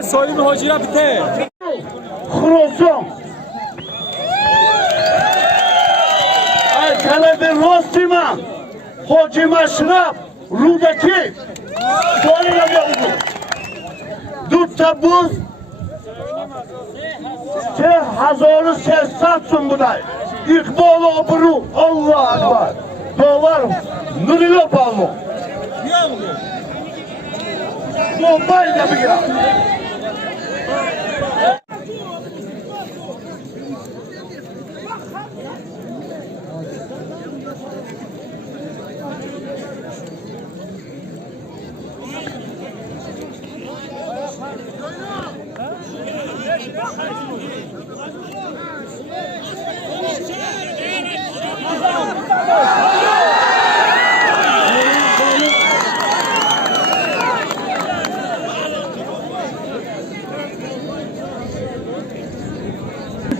سالم حاجی را بته خراسان طلب راستی من حاجی مشرف رودکی سوالی نمیاد دو تبوز 3300 سون بوده اقبال آبرو الله اکبر دلار نوریلا پالو دنبای نمیگیرم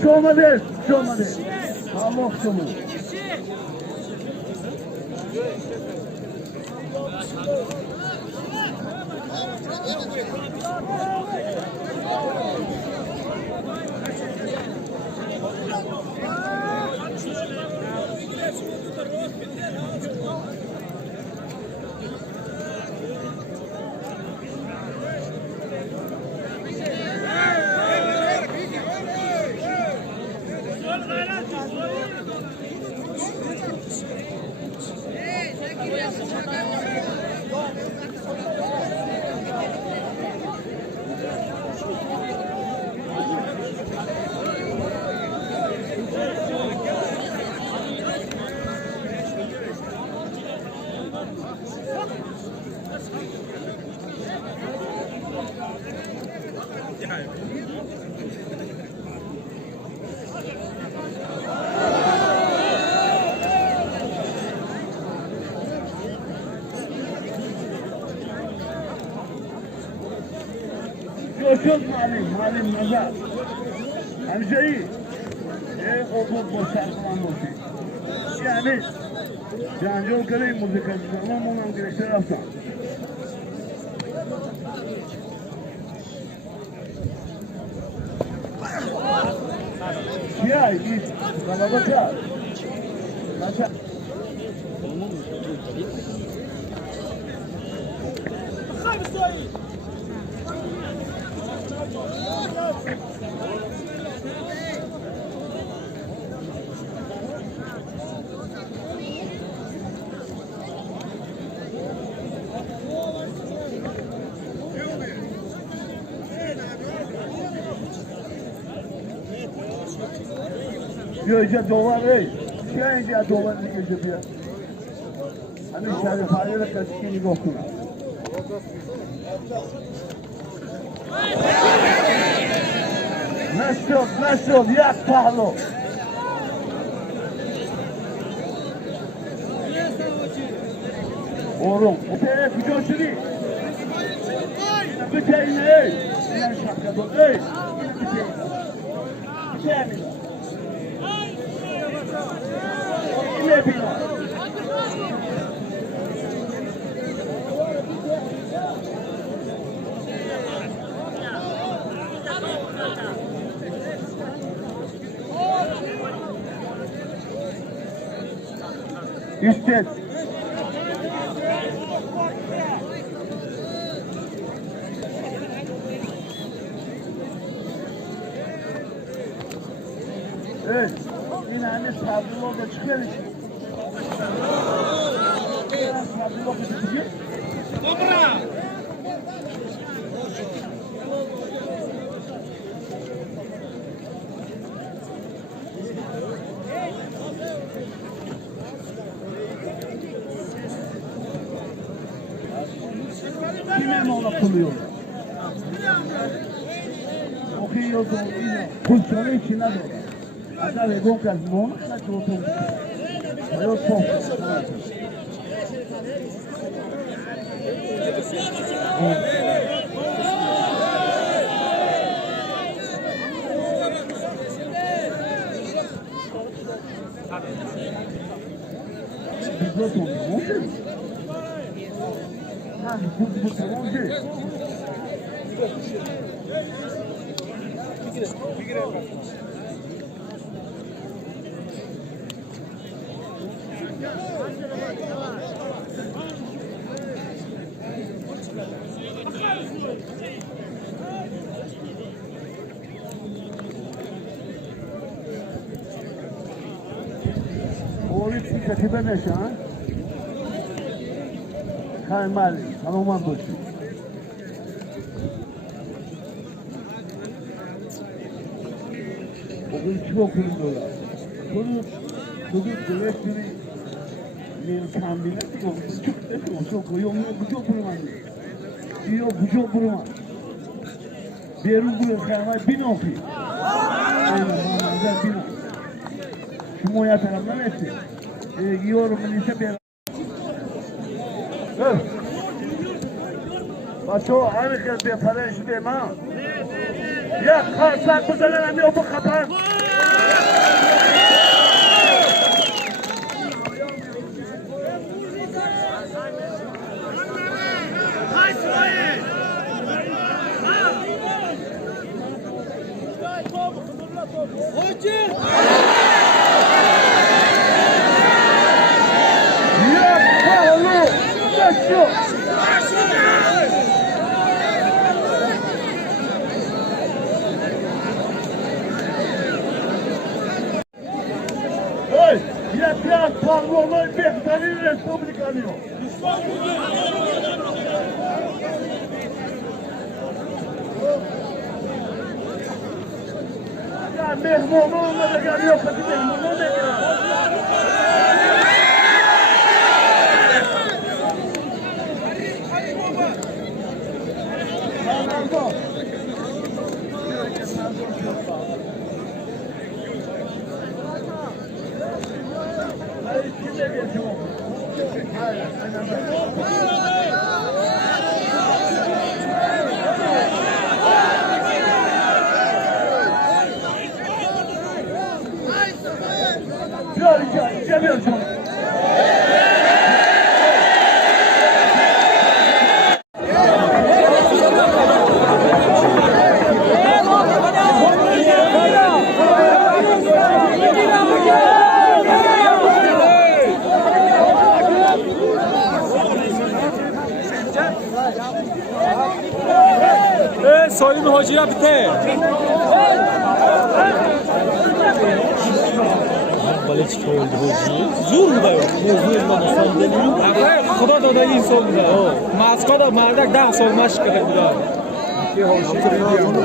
شومده همه شما شد معلم نظر همیشه ای خوب با شرقمان باشی یعنی جنجال کنه این موزیکا زمان مونم گرشته رفتم چیه این غلبه کرد بیا اینجا دوبار ای چه اینجا دوبار میگه بیا همین شهر فریه را کسی نگاه کنم نشد یک پهلو اوروم کجا شدی؟ بچه اینه ای اینه شکر دون ای بچه اینه اینه بینا İşte evet yine hani sabırlı ol da çıkar işte sabırlı ol da çıkar Kime ona kılıyor? Okuyor da yine kulçanın içine doğru. Hatta ve gonkaz monu kaç otur. Hayır çok. Bu tamam ki. Oğlum katibe ne şan? Kaymali, Hanuman dostu. Bugün çok ürünler. Bugün direktörü kambine çok yolunu çok burman. Diyor çok burman. Bir buraya kayma bin okuyor. Aynen bin. Şu moya tarafından etti. Yorumun ise bir. Bato aynı kez bir para işi değil ha. Ya kalsak bu zaman yok bu kapan. Ya Paulo, fechou. Ya biraz Pavlov'la Behzali'nin Respublikanıyor. Ya Mehmoğlu'nla da geliyor. Peki Mehmoğlu'na da geliyor. Geliyorsun. Soyun hocaya biter. Baleci koyuldu hocayı. Zor mu da yok? Zor mu da son deniyor? Hayır, kuda da iyi soldu da. Masko da mardak daha solmaş kadar bu da. Ki hoşçakalın.